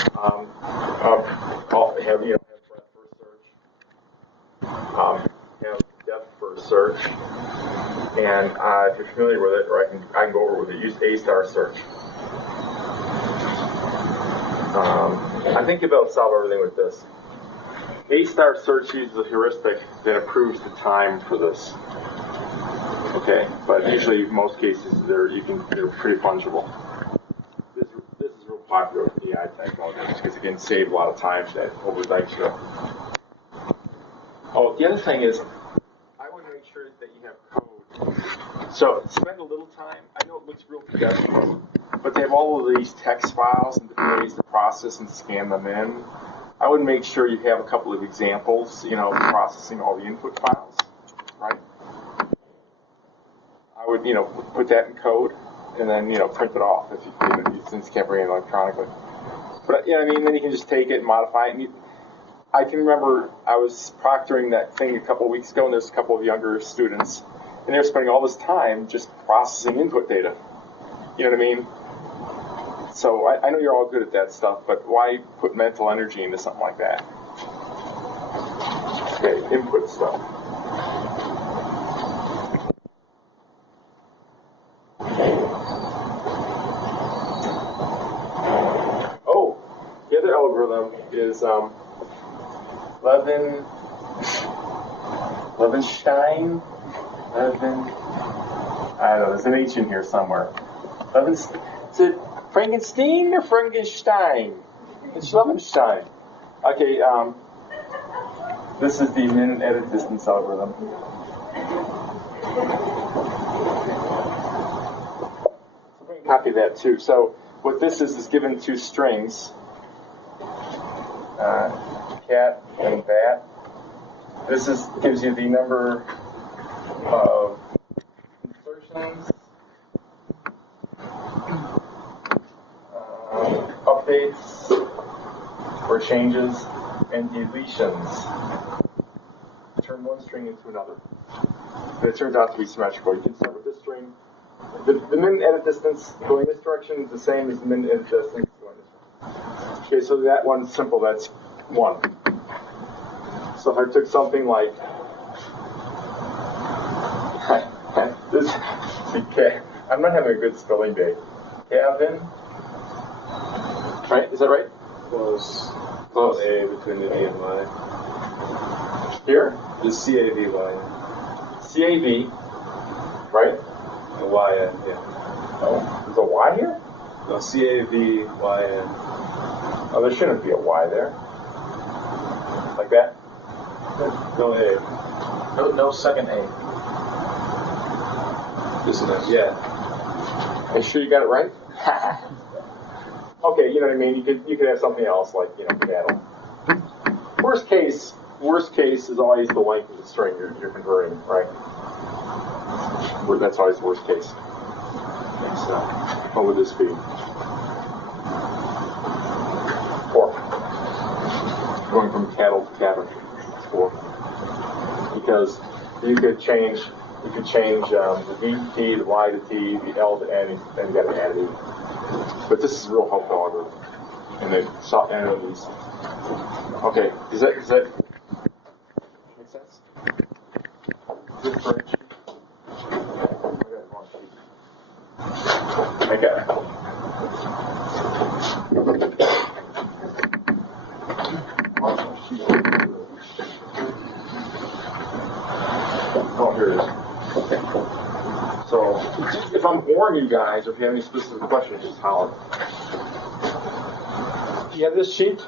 Have breadth first search, have depth first search, and if you're familiar with it, or I can go over with it. Use A-star search. I think you'll be able to solve everything with this. A-star search uses a heuristic that improves the time for this. Okay, but usually, in most cases, they're pretty fungible. This is real popular with AI technology because it can save a lot of time that overnight show. Oh, the other thing is, I would make sure that you have code. So spend a little time. I know it looks real pedestrian, but they have all of these text files and different ways to process and scan them in. I would make sure you have a couple of examples, processing all the input files, right? I would, put that in code and then, print it off if you since you can't bring it electronically. But, then you can just take it and modify it. And I can remember I was proctoring that thing a couple of weeks ago, and there's a couple of younger students, and they're spending all this time just processing input data. You know what I mean? So I know you're all good at that stuff, but why put mental energy into something like that? Okay, input stuff. Oh, the other algorithm is Levenstein. I don't know. There's an H in here somewhere. Is it Frankenstein or Frankenstein? It's Levenstein. Okay. This is the min edit distance algorithm. So we can copy that too. So what this is given two strings, cat and bat. This gives you the number of insertions, updates or changes, and deletions. Turn one string into another. And it turns out to be symmetrical. You can start with this string. The min edit distance going this direction is the same as the min edit distance going this direction. Okay, so that one's simple. That's 1. So if I took something like this, okay, I'm not having a good spelling day. Kevin, right? Is that right? Close. A between the D and Y. Here? The C-A-V-Y. C-A-V, right? The Y-N, yeah. Oh, there's a Y here? No, C-A-V-Y-N. Oh, there shouldn't be a Y there. Like that? No A. No second A. Just an S. Yeah. Are you sure you got it right? Okay, you know what I mean? You could have something else like, cattle. Worst case is always the length of the string you're converting, right? That's always the worst case. So, what would this be? 4. Going from cattle to cattle. 4. Because you could change the V to T, the Y to T, the L to N, and you got to add an E. But this is a real helpful algorithm. And then stop any of these. Okay, does that make sense? Differentiate. I got it. Oh, here it is. Okay. So, if I'm boring you guys, or if you have any specific questions, just holler. Do you have this sheet?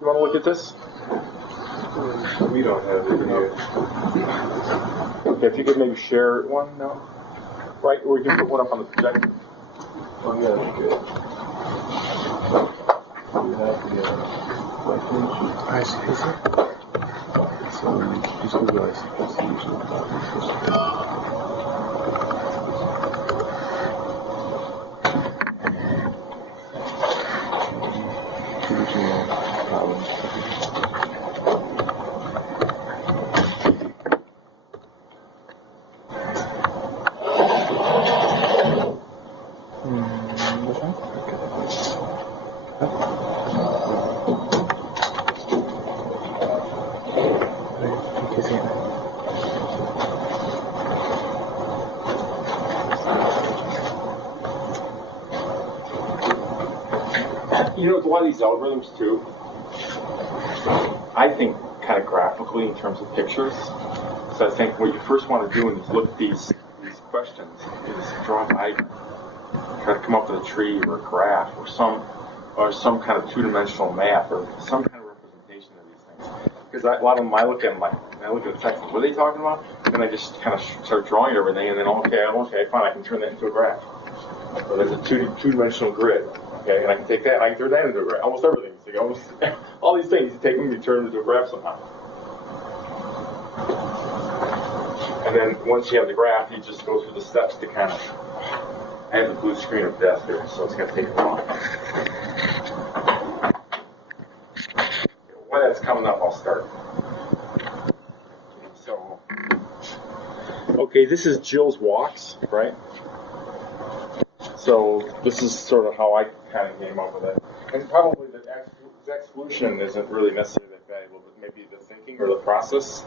You want to look at this? We don't have it here. Okay, if you could maybe share one, no? Right, or you can put one up on the projector. Oh, yeah, that'd be good. We have the white page. I see. Is it? So, just Google ICPC usually. You know, with a lot of these algorithms too, I think kind of graphically in terms of pictures. So I think what you first want to do is look at these questions is draw a diagram. Try to come up with a tree or a graph or some kind of two-dimensional map or some kind of representation of these things. Because a lot of them, I look at the text, what are they talking about? And I just kind of start drawing everything, and then okay, fine, I can turn that into a graph. So there's a two-dimensional grid. Okay, and I can take that and I can turn that into a graph. Almost everything. So almost all these things, you take them, you turn them into a graph somehow. And then once you have the graph, you just go through the steps to kind of. I have the blue screen of death here, so it's going to take a while. When that's coming up, I'll start. Okay, this is Jill's walks, right? So this is sort of how I kind of came up with it. And probably the exclusion isn't really necessarily that valuable, but maybe the thinking or the process.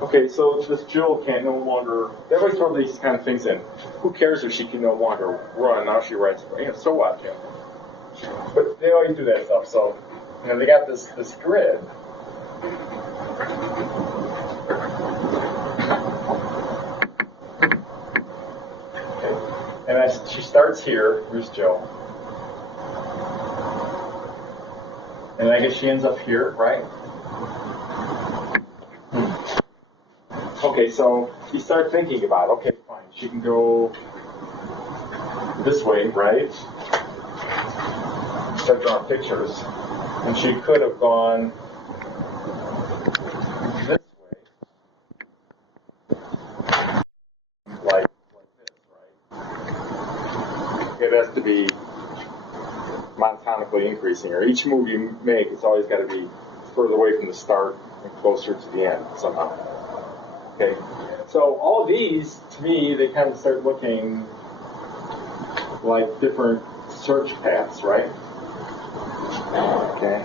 Okay, so this Jill can't no longer. They always throw these kind of things in. Who cares if she can no longer run? Now she writes. So what, Jim? But they always do that stuff. So they got this grid. Okay, and she starts here. Here's Jill, and I guess she ends up here, right? Okay, so you start thinking about, okay, fine, she can go this way, right? Start drawing pictures. And she could have gone this way, like this, right? It has to be monotonically increasing, or each move you make, it's always got to be further away from the start and closer to the end somehow. Okay, so all of these, to me, they kind of start looking like different search paths, right? Okay,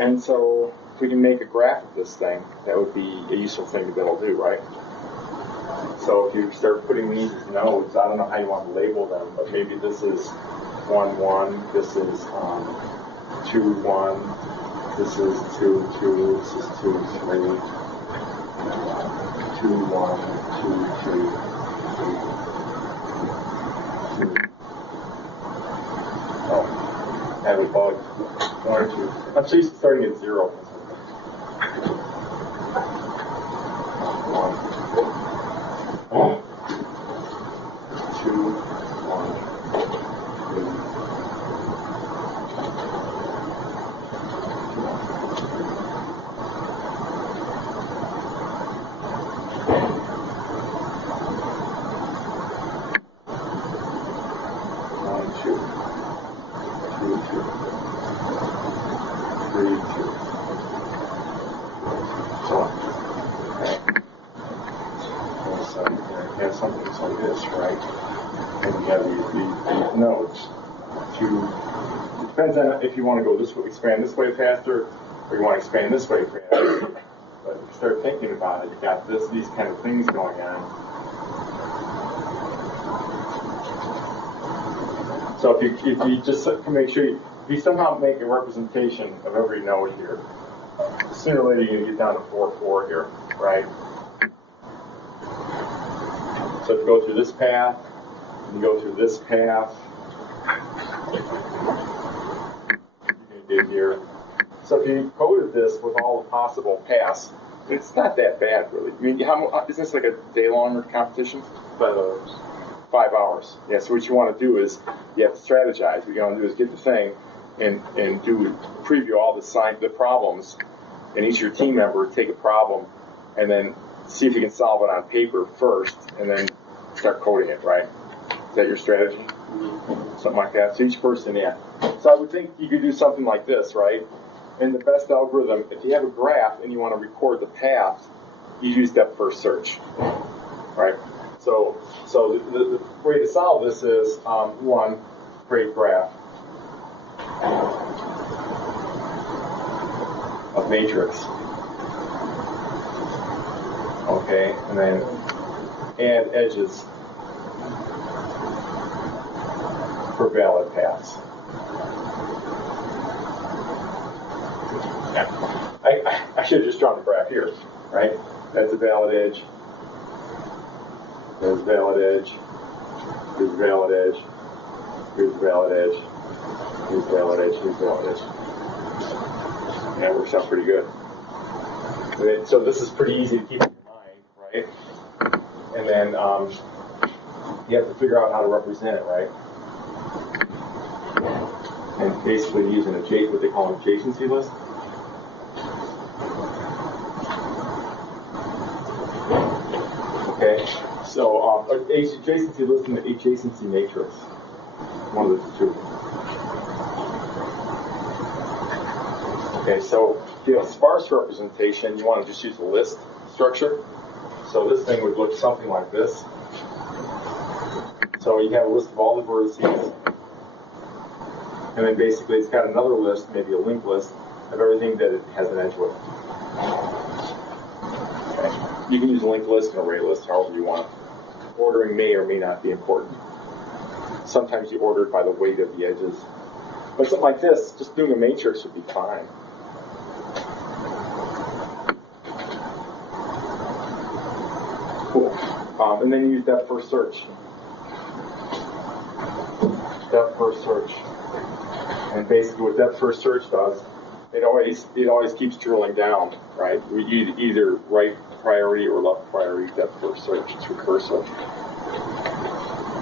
and so if we can make a graph of this thing, that would be a useful thing to be able to do, right? So if you start putting these as nodes, I don't know how you want to label them, but maybe this is 1, 1, this is 2, 1, this is 2, 2, this is 2, 3. 2, 1, 2, 3, 2. Oh, I have a bug. 1 or 2. I'm so used to starting at 0. 1, 2, 1, depends on if you want to go this way, expand this way faster, or you want to expand this way faster. But if you start thinking about it, you got these kind of things going on. So if you just make sure if you somehow make a representation of every node here, sooner or later you're going to get down to 4, 4 here, right? So if you go through this path, you go through this path. Here. So if you coded this with all the possible paths, it's not that bad, really. I mean, is this like a day-long competition? 5 hours. 5 hours. Yeah, so what you want to do is, you have to strategize. What you want to do is get the thing and preview all the problems, and each of your team member take a problem, and then see if you can solve it on paper first, and then start coding it, right? Is that your strategy? Mm-hmm. Something like that. So each person, yeah. So I would think you could do something like this, right? In the best algorithm, if you have a graph and you want to record the path, you use depth first search, right? So the way to solve this is, one, create graph of matrix. Okay, and then add edges for valid paths. should have just drawn the graph here, right? That's a valid edge. There's a valid edge. Here's a valid edge. Here's a valid edge. Here's a valid edge. Here's a valid edge. And that works out pretty good. So this is pretty easy to keep in your mind, right? And then you have to figure out how to represent it, right? And basically use what they call an adjacency list. Okay, so adjacency list and the adjacency matrix. One of the two. Okay, so if you have a sparse representation, you want to just use a list structure. So this thing would look something like this. So you have a list of all the vertices, and then basically it's got another list, maybe a linked list, of everything that it has an edge with. Okay. You can use a linked list and array list, however you want. Ordering may or may not be important. Sometimes you order it by the weight of the edges. But something like this, just doing a matrix would be fine. Cool. And then you use depth first search. Depth first search. And basically what depth first search does, it always keeps drilling down, right? You either right priority or left priority depth first search. It's recursive.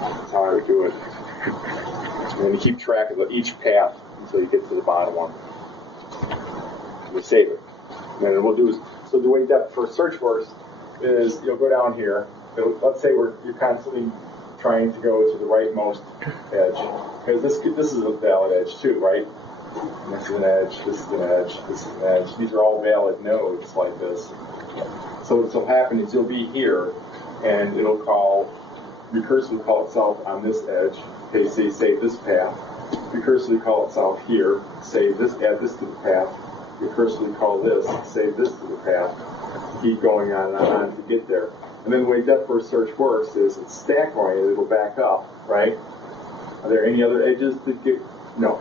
That's how I would do it. And then you keep track of each path until you get to the bottom one. You save it. And then we'll do is, so the way depth first search works is you'll go down here. Let's say you're constantly trying to go to the rightmost edge. Because this is a valid edge too, right? And this is an edge, this is an edge, this is an edge. These are all valid nodes like this. So what'll happen is you'll be here, and it'll recursively call itself on this edge. Okay, say save this path. Recursively call itself here. Save this, add this to the path. Recursively call this, save this to the path. Keep going on and on to get there. And then the way depth first search works is it's stack oriented. It'll back up, right? Are there any other edges that get? No.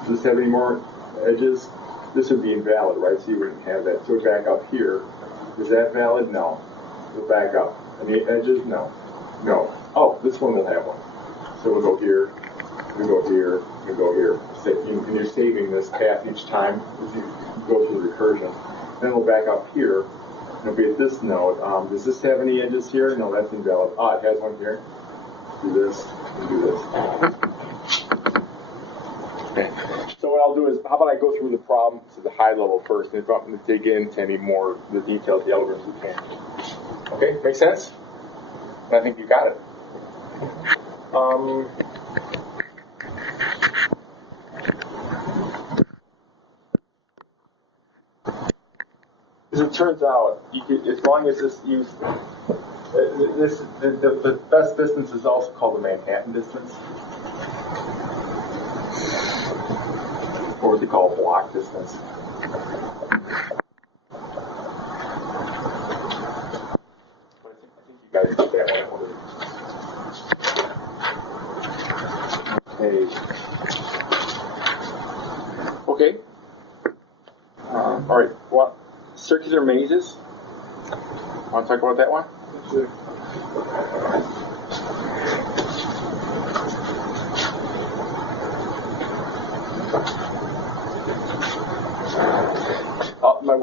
Does this have any more edges? This would be invalid, right? So you wouldn't have that. So back up here. Is that valid? No. We'll back up. Any edges? No. No. Oh, this one will have one. So we'll go here, we'll go here, we'll go here. And you're saving this path each time as you go through the recursion. Then we'll back up here, and it'll be at this node. Does this have any edges here? No, that's invalid. Ah, it has one here. Do this, and do this. Okay. So what I'll do is, how about I go through the problem to the high level first, and if I'm going to dig into any more the details of the algorithms we can. Okay, make sense? And I think you got it. As it turns out, you could, as long as the best distance is also called the Manhattan distance, or what they call block distance. But I think you guys did that one. Okay. All right. Well, circular mazes. Want to talk about that one? Sure.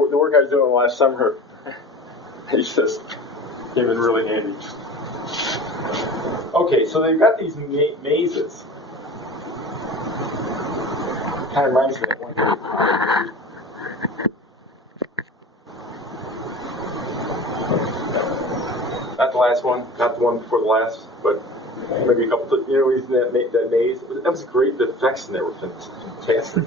The work I was doing last summer, it just came in really handy. Okay, so they've got these mazes. Kind of reminds me of one here. Not the last one, not the one before the last, but maybe a couple. He's in that maze. That was great. The effects in there were fantastic.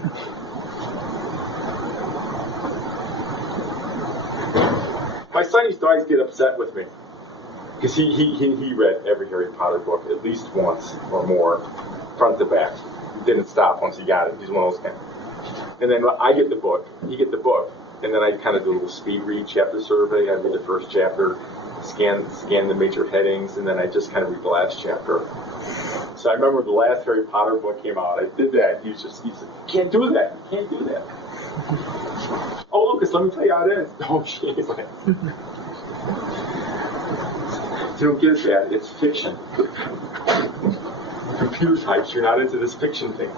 My son used to always get upset with me because he read every Harry Potter book at least once or more, front to back. He didn't stop once he got it. He's one of those kind. And then I get the book, he get the book, and then I kind of do a little speed read chapter survey. I read the first chapter, scan the major headings, and then I just kind of read the last chapter. So I remember the last Harry Potter book came out. I did that. He said, "You can't do that. You can't do that." oh, Lucas, let me tell you how it is. Oh, jeez. You don't get that. It's fiction. Computer types, you're not into this fiction thing.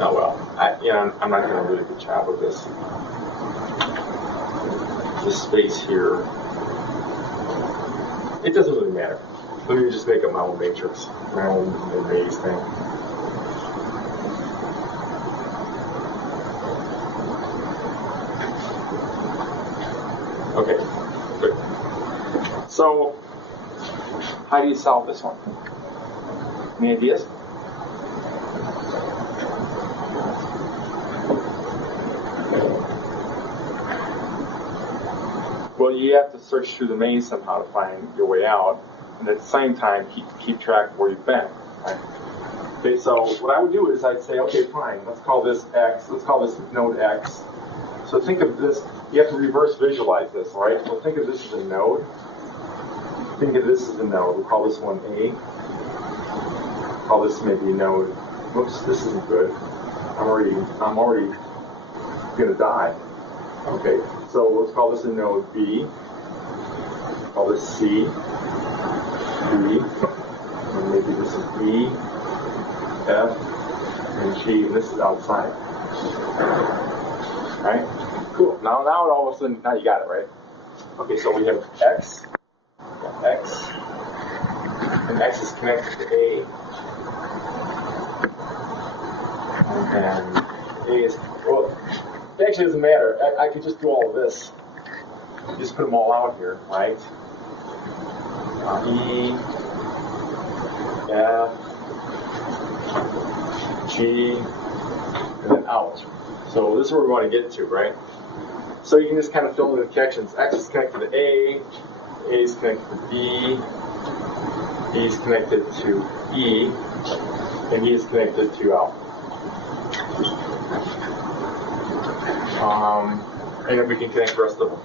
Oh, well. I'm not doing a really good job of this. This space here. It doesn't really matter. Let me just make up my own matrix, my own maze thing. Okay, good. So, how do you solve this one? Any ideas? Well, you have to search through the maze somehow to find your way out, and at the same time keep track of where you've been. Right? Okay, so what I would do is I'd say, okay, fine, let's call this X, let's call this node X. So think of this, you have to reverse visualize this, all right? So think of this as a node. Think of this as a node. We'll call this one A. Call this maybe a node. Whoops, this isn't good. I'm already gonna die. Okay, so let's call this a node B. Call this C, B, and maybe this is E, F, and G, and this is outside. Right? Cool. Now all of a sudden, now you got it, right? Okay, so we have X, and X is connected to A, and A is, well, it actually doesn't matter. I could just do all of this. Just put them all out here, right? E, F, G, and then out. So this is where we want to get to, right? So you can just kind of fill in the connections. X is connected to A is connected to B is connected to E, and E is connected to L. And then we can connect the rest of them.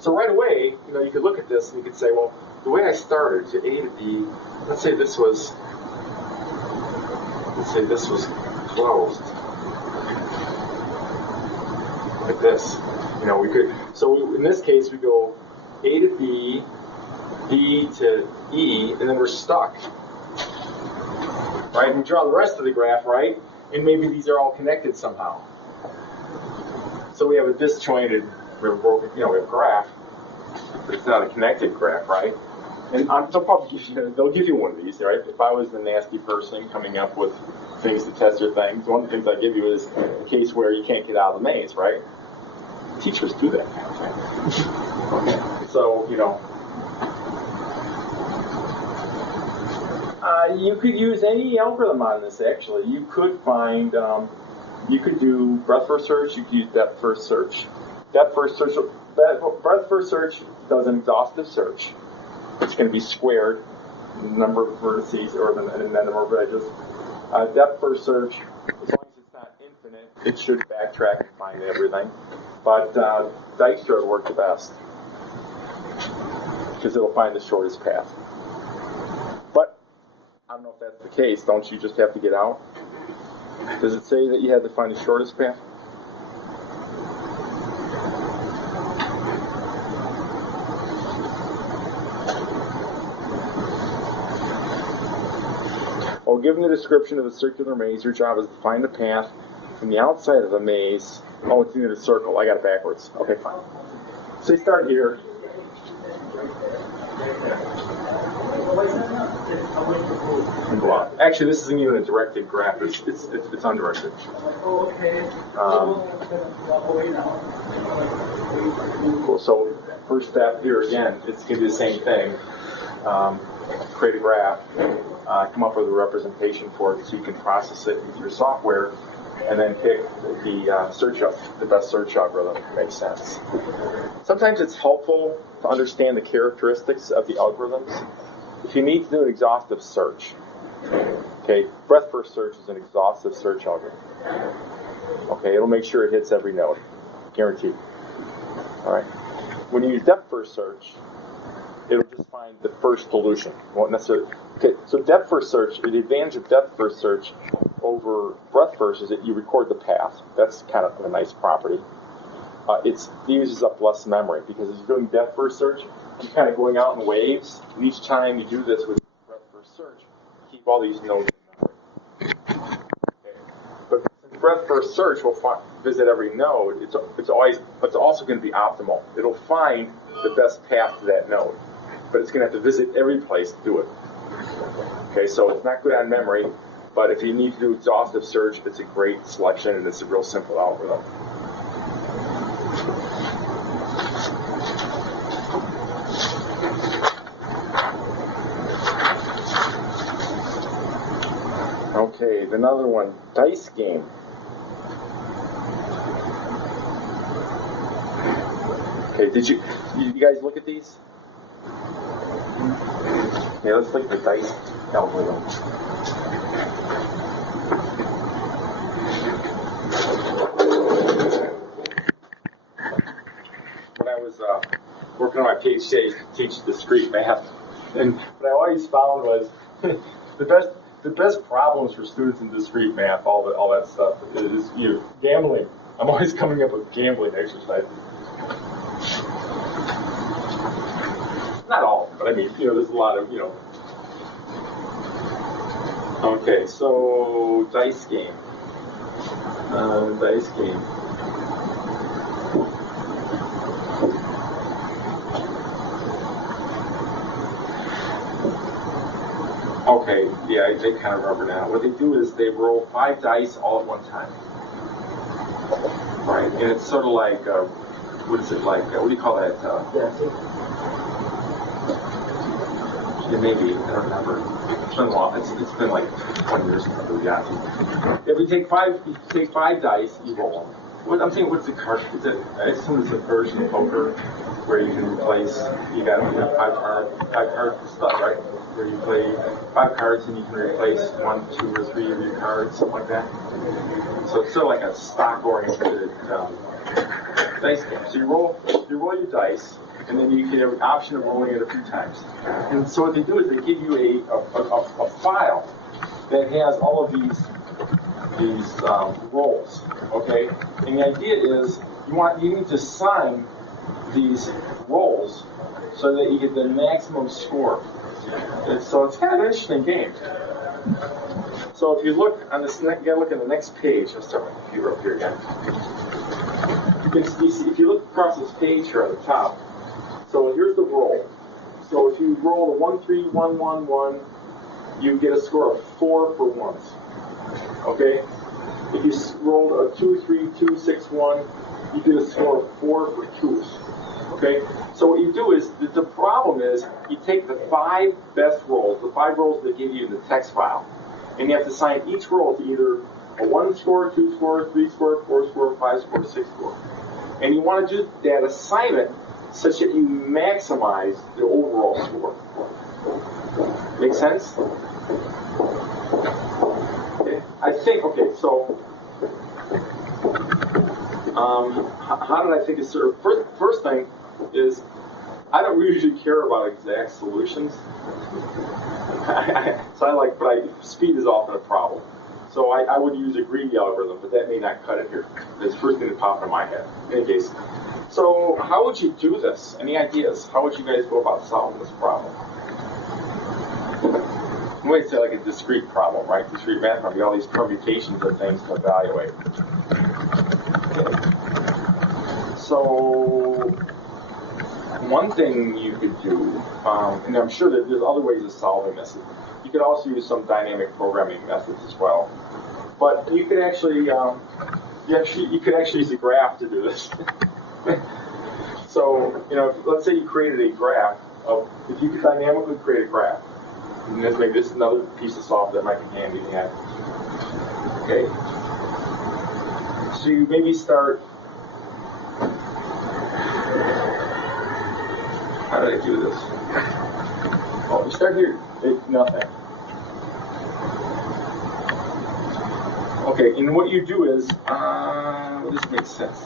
So right away, you could look at this and you could say, well, the way I started to A to B, let's say this was closed. Like this. We could, so in this case, we go A to B, B to E, and then we're stuck. Right? And we draw the rest of the graph, right? And maybe these are all connected somehow. So we have a disjointed, we have a graph, but it's not a connected graph, right? And they'll give you one of these, right? If I was the nasty person coming up with things to test your things, one of the things I give you is a case where you can't get out of the maze, right? Teachers do that kind of thing. Okay. So, you could use any algorithm on this, actually. You could find, you could do breadth first search, you could use depth first search. Breadth first search does an exhaustive search. It's going to be squared, the number of vertices or the number of edges. Depth first search, as long as it's not infinite, it should backtrack and find everything. But Dijkstra would work the best because it'll find the shortest path. But I don't know if that's the case. Don't you just have to get out? Does it say that you have to find the shortest path? Well, given the description of a circular maze, your job is to find the path from the outside of the maze. Oh, it's near the circle. I got it backwards. Okay, fine. So you start here. And go out. Actually, this isn't even a directed graph. It's undirected. Cool. So first step here again, it's going to be the same thing. Create a graph. Come up with a representation for it so you can process it with your software, and then pick the best search algorithm. Makes sense. Sometimes it's helpful to understand the characteristics of the algorithms. If you need to do an exhaustive search, okay, breadth first search is an exhaustive search algorithm. Okay, it'll make sure it hits every node, guaranteed. All right. When you use depth first search, it'll just find the first solution. It won't necessarily. Okay, so depth first search, the advantage of depth first search over breadth first is that you record the path. That's kind of a nice property. It uses up less memory because as you're doing depth first search, you're kind of going out in waves. And each time you do this with breadth first search, you keep all these nodes in memory. Okay. But since breadth first search will visit every node, it's also going to be optimal. It'll find the best path to that node, but it's going to have to visit every place to do it. Okay, so it's not good on memory, but if you need to do exhaustive search, it's a great selection and it's a real simple algorithm. Okay, another one, dice game. Okay, did you guys look at these? Yeah, let's look at the dice algorithm. When I was working on my PhD, I teach discrete math, and what I always found was the best problems for students in discrete math, all that stuff, is gambling. I'm always coming up with gambling exercises. Not all, but I mean, there's a lot of, Okay, so dice game. Dice game. Okay, yeah, I kind of remember now. What they do is they roll 5 dice all at one time. Right, and it's sort of like, what is it like? What do you call that? Yeah, maybe. I don't remember. It's been a while. It's been like 20 years since I've got it. If you take five dice, you roll them. I'm saying, what's the card? I assume it's a version of poker where you can replace. You got 5 card stuff, right? Where you play 5 cards and you can replace 1, 2, or 3 of your cards, something like that. So it's sort of like a stock-oriented dice game. So you roll your dice, and then you can have an option of rolling it a few times. And so what they do is they give you a file that has all of these rolls, okay? And the idea is you need to assign these rolls so that you get the maximum score. And so it's kind of an interesting game. So if you look on this, you gotta look at the next page. Let's start with the computer up here again. You see, if you look across this page here at the top, so here's the roll. So if you roll a 1, 3, 1, 1, 1, you get a score of 4 for ones. Okay? If you rolled a 2, 3, 2, 6, 1, you get a score of 4 for twos. Okay? So what you do is, the problem is, you take the 5 best rolls, the 5 rolls they give you in the text file, and you have to assign each roll to either a 1 score, 2 score, 3 score, 4 score, 5 score, 6 score. And you want to do that assignment such that you maximize the overall score. Make sense? Okay. I think, okay, so how did I think it's sort of, first thing is, I don't usually care about exact solutions. Speed is often a problem. So I would use a greedy algorithm, but that may not cut it here. That's the first thing that popped in my head. In any case, so how would you do this? Any ideas? How would you guys go about solving this problem? I'm going to say like a discrete problem, right? Discrete math problem. You have all these permutations of things to evaluate. Okay. So one thing you could do, and I'm sure that there's other ways of solving this. You could also use some dynamic programming methods as well. But you could actually, you could actually use a graph to do this. So, let's say you created a graph of, if you could dynamically create a graph, and maybe this is another piece of software that might be handy to have. Okay. So you maybe start. How did I do this? Oh, you start here. Nothing. Okay, and what you do is, this makes sense.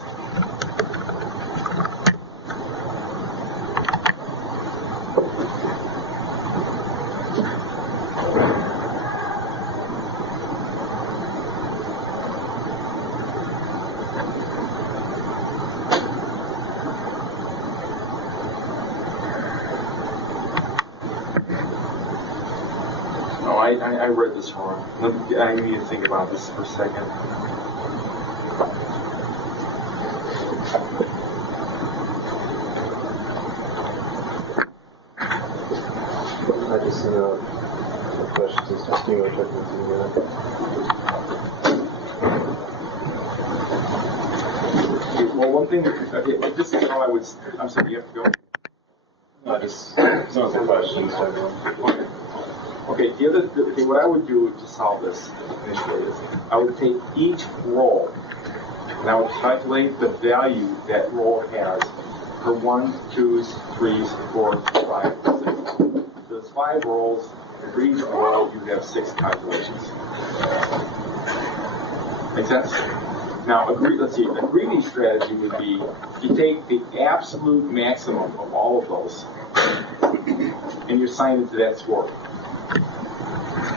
I read this wrong. I need to think about this for a second. I just sent out the questions to Steve. Check them together. Well, one thing, okay, this is how I would, I'm sorry, you have to go? No, just some of the questions. Okay, what I would do to solve this initially is, I would take each roll, and I would calculate the value that roll has for 1s, 2s, 3s, 4s, 5s, 6. So there's 5 rolls, and for each roll, you have 6 calculations. Make sense? Now, a greedy strategy would be you take the absolute maximum of all of those, and you assign it to that score.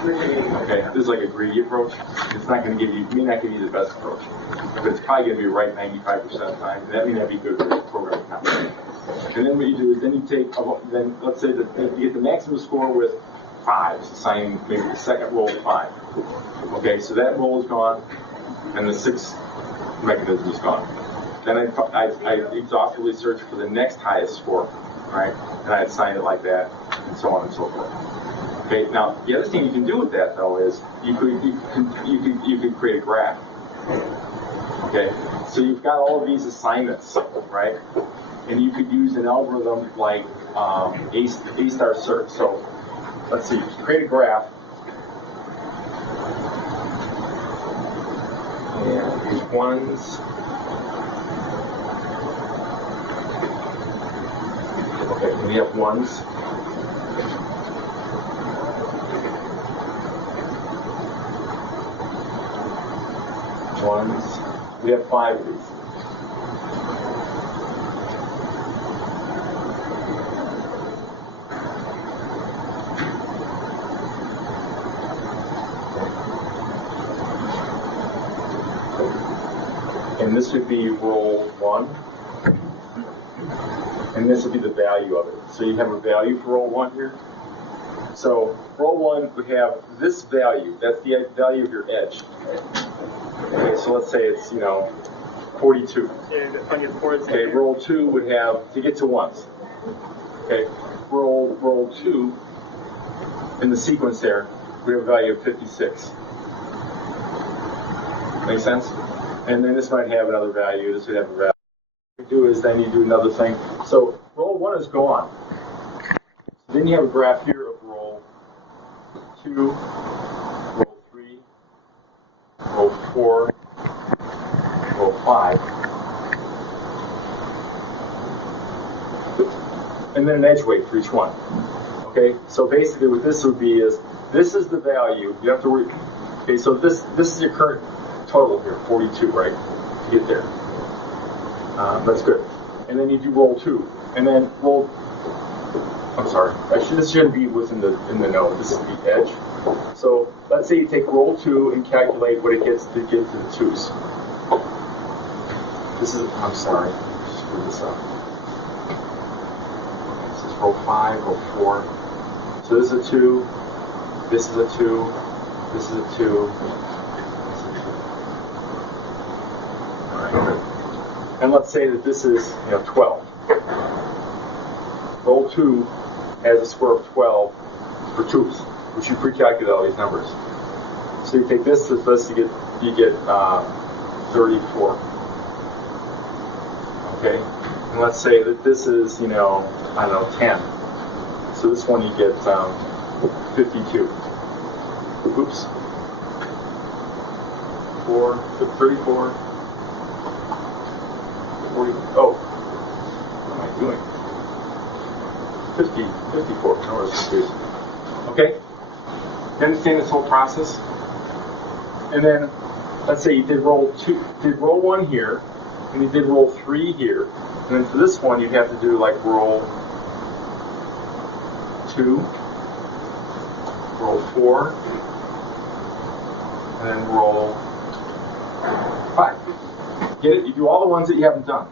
Okay, this is like a greedy approach. It's not going to may not give you the best approach, but it's probably going to be right 95% of the time. And that may not be good for the program account. And then what you do is then you take, then let's say that you get the maximum score with 5s, assigning maybe the second roll 5. Okay, so that roll is gone, and the 6th mechanism is gone. Then I exhaustively search for the next highest score, right? And I assign it like that, and so on and so forth. Okay. Now the other thing you can do with that though is you could create a graph. Okay. So you've got all of these assignments, right? And you could use an algorithm like A-star search. So let's see. Create a graph. And here's 1s. Okay, we have 1s. We have 5 of these. And this would be roll 1. And this would be the value of it. So you have a value for roll 1 here. So roll 1 would have this value. That's the value of your edge. Okay, so let's say it's, 42. Okay, roll 2 would have, to get to 1s. Okay, roll 2, in the sequence there, we have a value of 56. Make sense? And then this might have another value, this would have a value. What you do is then you do another thing. So roll 1 is gone. So then you have a graph here of roll 2, roll 3, roll 4, roll 5, and then an edge weight for each one. Okay, so basically what this would be is, this is the value, you have to worry, okay, so this is your current total here, 42, right, to get there. That's good. And then you do roll 2, and then roll, I'm sorry, actually this shouldn't be in the node, this is the edge. So let's say you take roll 2 and calculate what it gets to get to the 2s. This is, I'm sorry, screw this up. This is roll 5, roll 4. So this is a 2, this is a 2, this is a 2, this is a 2. Alright, good. And let's say that this is, 12. Roll 2 has a score of 12 for 2s, which you pre-calculate all these numbers. So you take this, you get 34. Okay, and let's say that this is, 10. So this one you get 52. Oops. 34. 40. Oh, what am I doing? 54. I was confused. Okay? You understand this whole process? And then, let's say you did roll 1 here, and you did roll 3 here, and then for this one you'd have to do like roll 2, roll 4, and then roll 5. Get it? You do all the ones that you haven't done,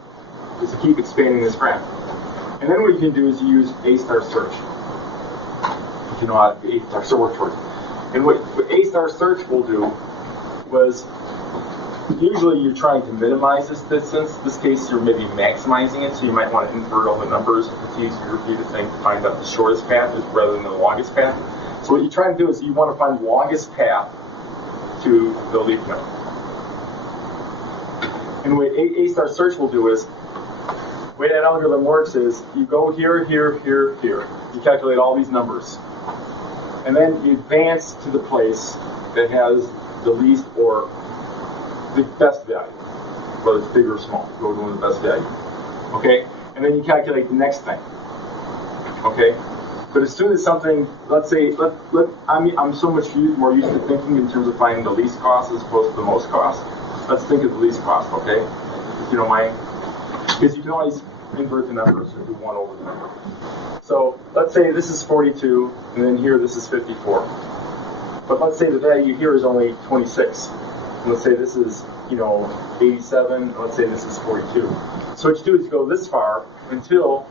just to keep expanding this graph. And then what you can do is use A-star search. If you know how A-star search works. And what A-star search will do was, usually you're trying to minimize this distance. In this case, you're maybe maximizing it, so you might want to invert all the numbers. It's easier for you to think to find out the shortest path rather than the longest path. So what you try to do is you want to find the longest path to the leaf node. And what A-star search will do is, the way that algorithm works is you go here, here, here, here. You calculate all these numbers. And then you advance to the place that has the least or the best value, whether it's big or small. Go to the best value. Okay? And then you calculate the next thing. Okay? But as soon as something, let's say, I'm so much more used to thinking in terms of finding the least cost as opposed to the most cost. Let's think of the least cost, okay? If you don't mind. Because you can always invert the numbers and do 1 over the number. So let's say this is 42, and then here this is 54. But let's say the value here is only 26. And let's say this is, 87, and let's say this is 42. So what you do is you go this far until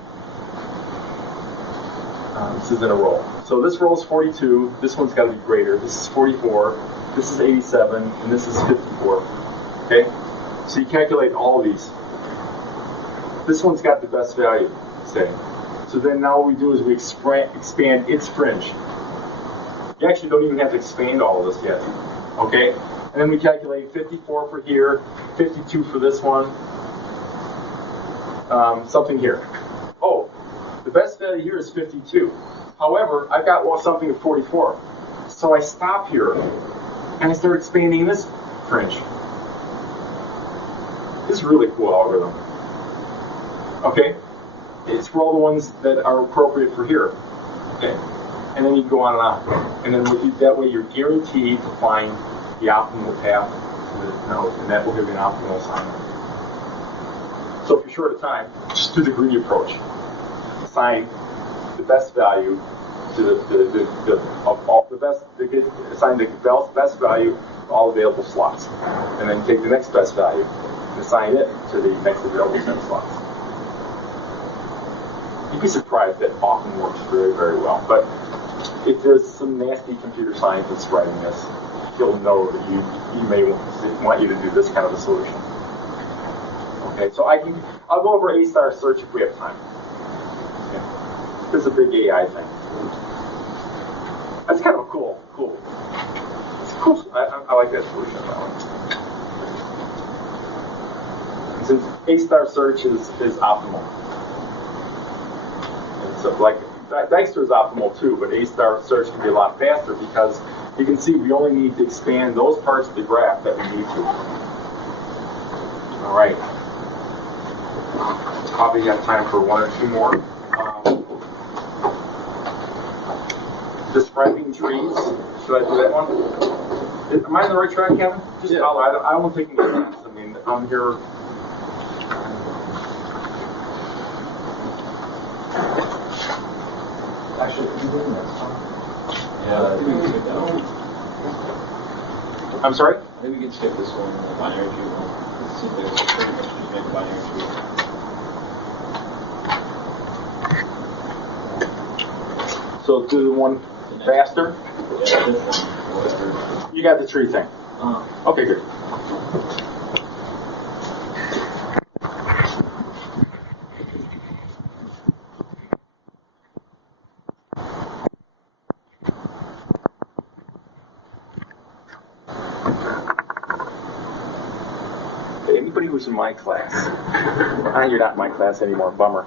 this is in a row. So this row is 42, this one's got to be greater. This is 44, this is 87, and this is 54. Okay? So you calculate all of these. This one's got the best value, say. So then now what we do is we expand its fringe. You actually don't even have to expand all of this yet. Okay? And then we calculate 54 for here, 52 for this one, something here. Oh, the best value here is 52. However, I've got something at 44. So I stop here, and I start expanding this fringe. This is a really cool algorithm. Okay? It's for all the ones that are appropriate for here. Okay? And then you go on and on. And then that way you're guaranteed to find the optimal path to the node, and that will give you an optimal assignment. So if you're short of time, just do the greedy approach. Assign the best value to assign the best value to all available slots. And then take the next best value and assign it to the next available set of slots. You'd be surprised that often works very, very well. But if there's some nasty computer scientist writing this, he'll know that you may want you to do this kind of a solution. Okay, so I'll go over A-star search if we have time. Yeah. This is a big AI thing. That's kind of a cool. It's cool. I like that solution. And since A-star search is optimal. So like Dijkstra is optimal too, but A-star search can be a lot faster because you can see we only need to expand those parts of the graph that we need to. All right. Probably got time for 1 or 2 more. Describing trees. Should I do that one? Am I on the right track, Kevin? Just follow. I don't want to take any chance. I mean, I'm here. Actually, can you do the next one? Yeah, maybe we can skip that one. I'm sorry? Maybe we can skip this one, the binary tree one. It seems like it's pretty much just make a binary tree. So do the one faster? Yeah, this one, whatever. You got the tree thing. Okay, good. Anybody who's in my class, you're not in my class anymore, bummer.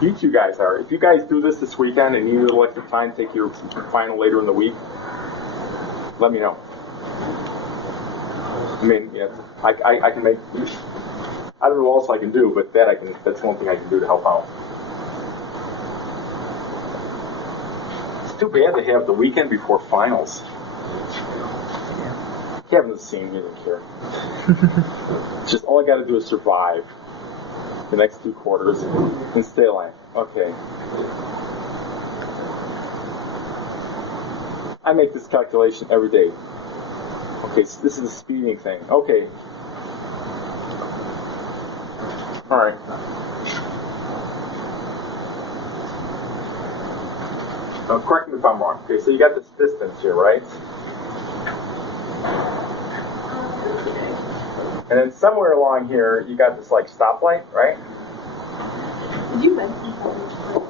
You two guys are. If you guys do this weekend and you need elective time, take your final later in the week, let me know. I mean, yeah, I can make, I don't know what else I can do, but that's one thing I can do to help out. It's too bad they have the weekend before finals. Kevin doesn't seem he doesn't care. It's just all I got to do is survive the next 2 quarters and stay alive. Okay. I make this calculation every day. Okay, so this is a speeding thing. Okay. All right. Now, correct me if I'm wrong. Okay, so you got this distance here, right? And then somewhere along here, you got this like stoplight, right? Did you mention something?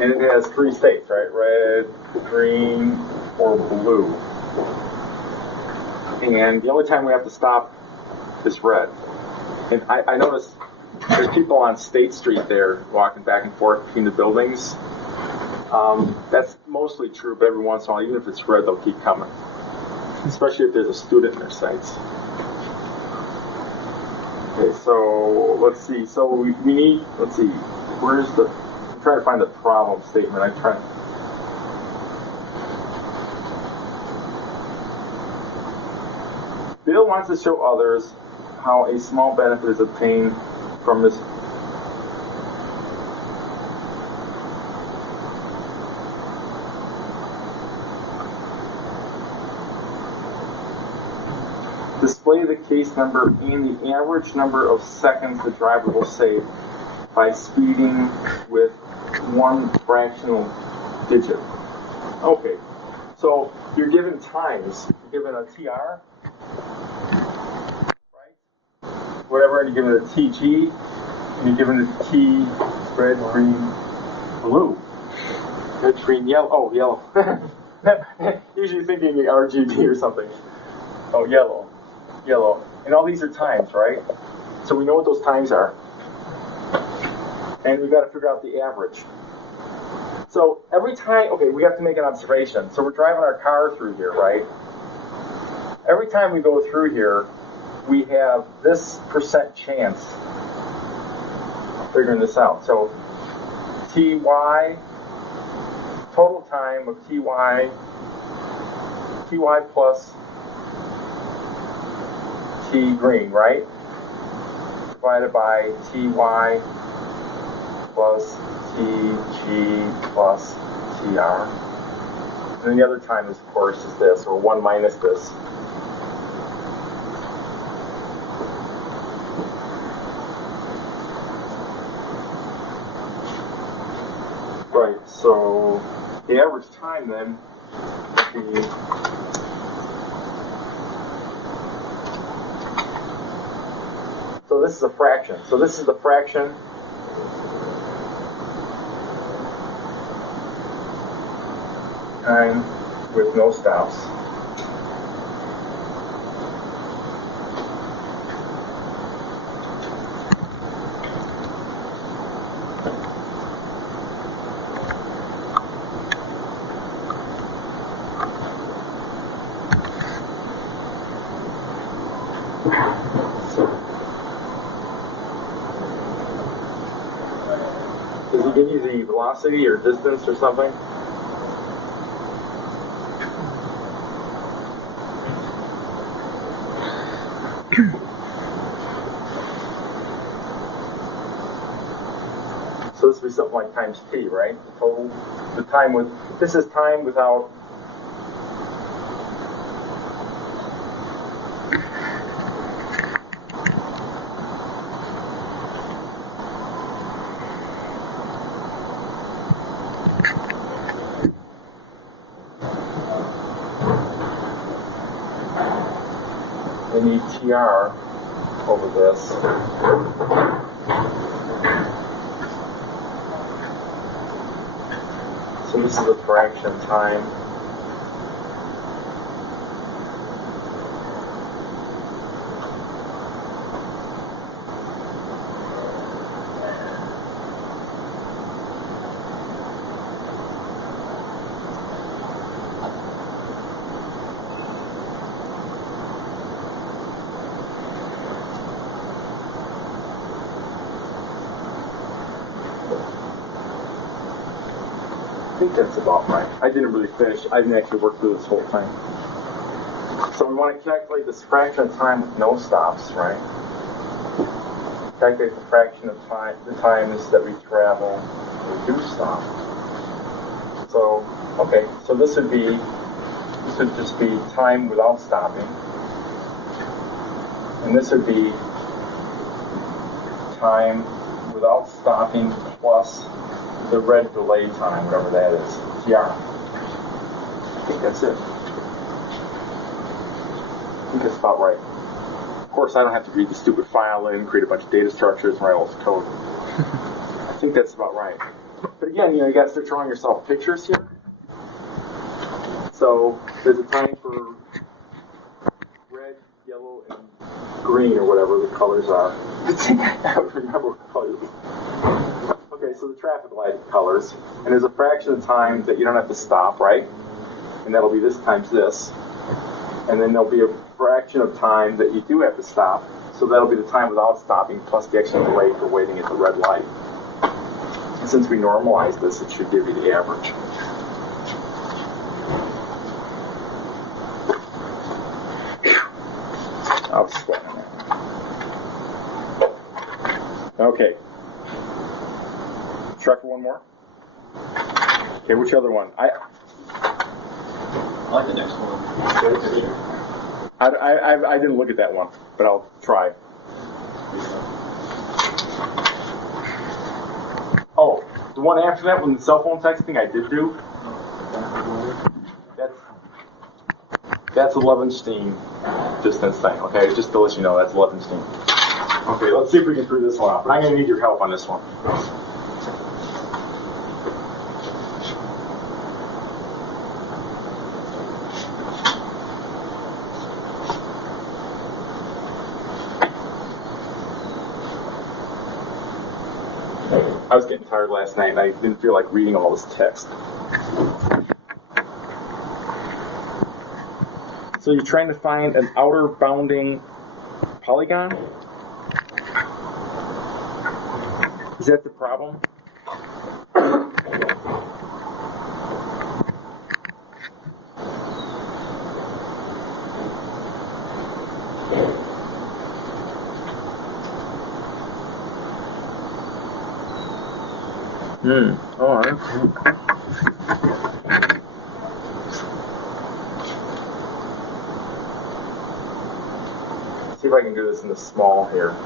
And it has 3 states, right? Red, green, or blue. And the only time we have to stop is red. And I noticed there's people on State Street there walking back and forth between the buildings. That's mostly true, but every once in a while, even if it's red, they'll keep coming. Especially if there's a student in their sights. Okay, so let's see. So we need, let's see, where's the, I'm trying to find the problem statement. Bill wants to show others how a small benefit is obtained from this. Display the case number and the average number of seconds the driver will save by speeding with 1 fractional digit. Okay, so you're given times. You're given a TR, right? Whatever, and you're given a TG, and you're given a T, red, green, blue. Red, green, yellow. Oh, yellow. Usually thinking RGB or something. Oh, yellow. Yellow. And all these are times, right? So we know what those times are. And we've got to figure out the average. So every time, okay, we have to make an observation. So we're driving our car through here, right? Every time we go through here, we have this % chance of figuring this out. So TY, total time of TY plus T green, right? Divided by TY plus TG plus TR. And then the other time, is, of course, is this, or 1 minus this. Right, so the average time then would be so this is a fraction. So this is the fraction time with no stops. Does he give you the velocity or distance or something? So this would be something like times t, right? The total, the time with, this is time without we need TR over this. So this is the fraction time. I think that's about right. I didn't really finish. I didn't actually work through this whole thing. So we want to calculate this fraction of time with no stops, right? Calculate the fraction of time, the times that we travel we do stop. So, okay, so this would just be time without stopping. And this would be time without stopping plus the red delay time, whatever that is. TR. I think that's it. I think that's about right. Of course, I don't have to read the stupid file in, create a bunch of data structures, and write all this code. I think that's about right. But again, you got to start drawing yourself pictures here. So there's a time for red, yellow, and green, or whatever the colors are. I think I don't remember what colors. Okay, so the traffic light colors, and there's a fraction of time that you don't have to stop, right? And that'll be this times this. And then there'll be a fraction of time that you do have to stop, so that'll be the time without stopping plus the extra delay for waiting at the red light. And since we normalize this, it should give you the average. I was sweating on that. Okay. Try for one more. Okay, which other one? I like the next one. I didn't look at that one, but I'll try. Oh, the one after that, when the cell phone texting, I did do. That's a Levenstein distance thing. Okay, just to let you know, that's Levenstein. Okay, let's see if we can screw this one up. But I'm going to need your help on this one. I was getting tired last night, and I didn't feel like reading all this text. So you're trying to find an outer bounding polygon? Is that the problem? All right. See if I can do this in the small here.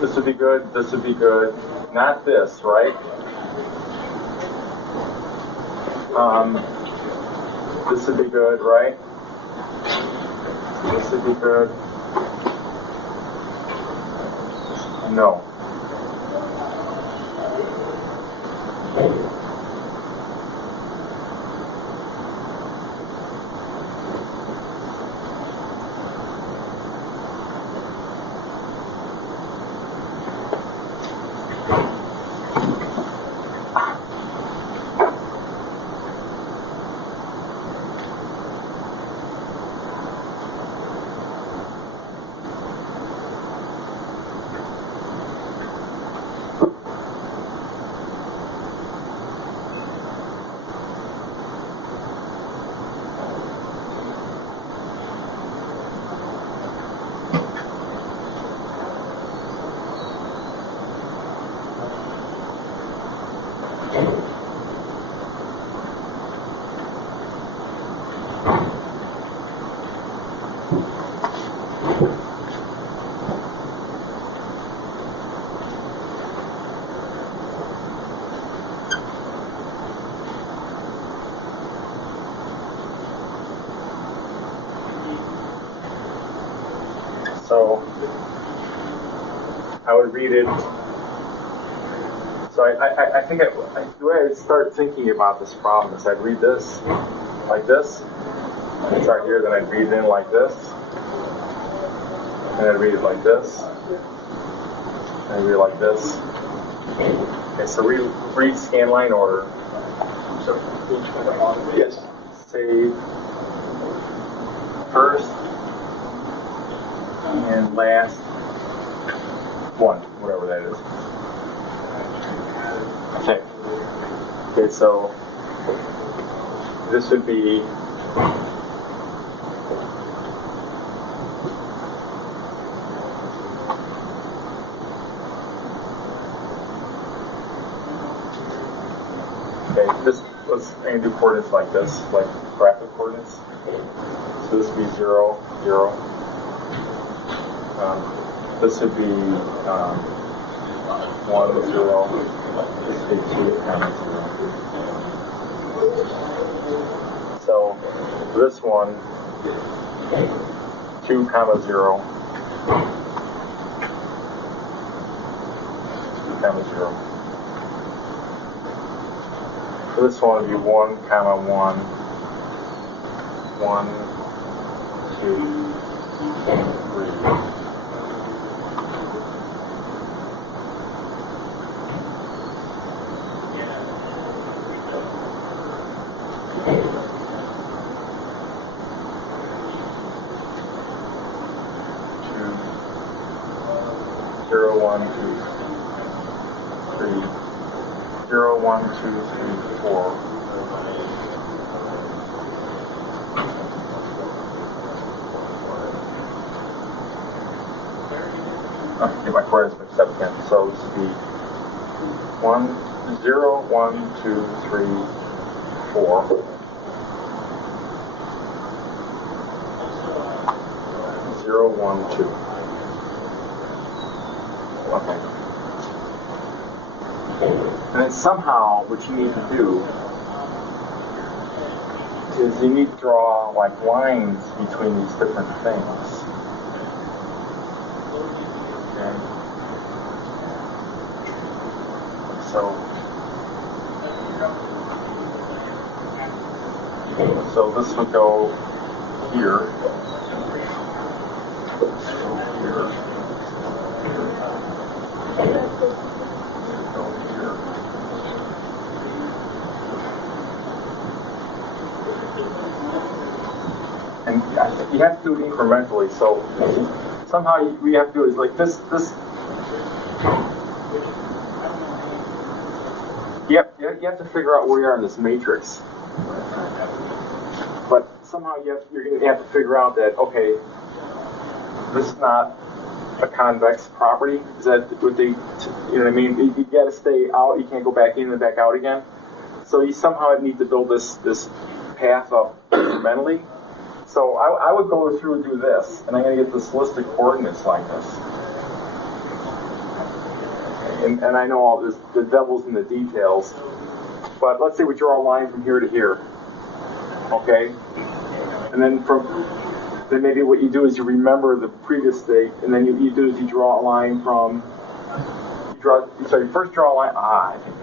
This would be good, this would be good. Not this, right? This would be good, right? This would be good. No. So I would read it. So I think the way I start thinking about this problem is I'd read this like this, and it's right here, then I'd read it in like this, and I'd read it like this, and I'd read it like this, Okay, so read scan line order. So yes, say first and last one, whatever that is. Okay. Okay, so this would be this. Let's do coordinates like this, like graphic coordinates. So this would be 0, 0. This would be 1, 0. This would be 2, 0. So this one, 2, 0. 2, 0. So this one would be 1, 1, 1, 2, 3. Zero, 1, 2, 3. 0, 1, 2, 3, 4. Okay, my coordinates mixed up again. So this would be 1, 0, 1, 2, 3, 4. 0, 1, 2. Okay. And then somehow, what you need to do is you need to draw like lines between these different things. Okay. So this would go here. Here. And you have to do it incrementally. So somehow we have to do it is like this. You have to figure out where you are in this matrix. But somehow you're going to have to figure out that, okay, this is not a convex property. Is that what they, you know what I mean? You got to stay out. You can't go back in and back out again. So you somehow need to build this path up incrementally. So I would go through and do this, and I'm going to get this list of coordinates like this. And I know all this, the devil's in the details, but let's say we draw a line from here to here, okay? And then maybe what you do is you remember the previous state, and then you do is you draw a line from, so you first draw a line, I think.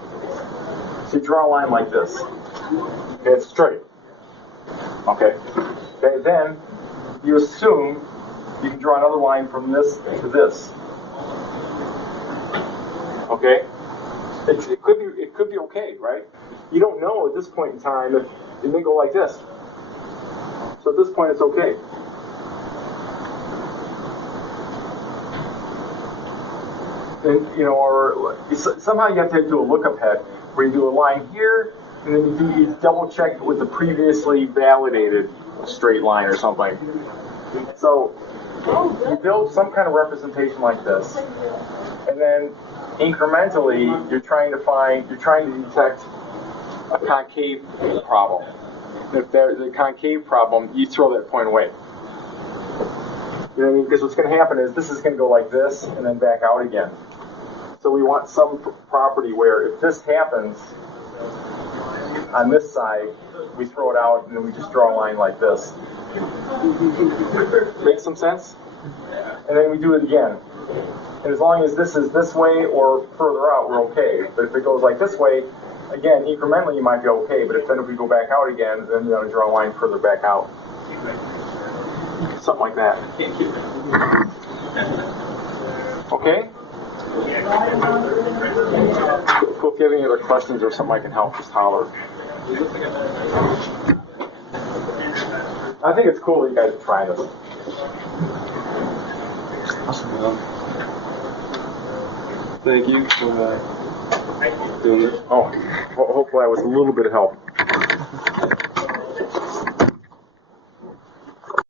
So you draw a line like this. Okay, it's straight. Okay. Then you assume you can draw another line from this to this. Okay? It could be okay, right? You don't know at this point in time if it may go like this. So at this point it's okay. And or somehow you have to do a lookup head where you do a line here, and then you double check with the previously validated straight line or something. So you build some kind of representation like this, and then incrementally you're trying to detect a concave problem. And if there's a concave problem, you throw that point away. You know what I mean? Because what's going to happen is this is going to go like this and then back out again. So we want some property where if this happens on this side, we throw it out and then we just draw a line like this. Make some sense? And then we do it again. And as long as this is this way or further out, we're okay. But if it goes like this way, again, incrementally you might be okay. But if we go back out again, then you got to draw a line further back out. Something like that. Okay? Cool. If you have any other questions or something I can help, just holler. I think it's cool that you guys are trying this. Thank you for doing this. Oh, hopefully I was a little bit of help.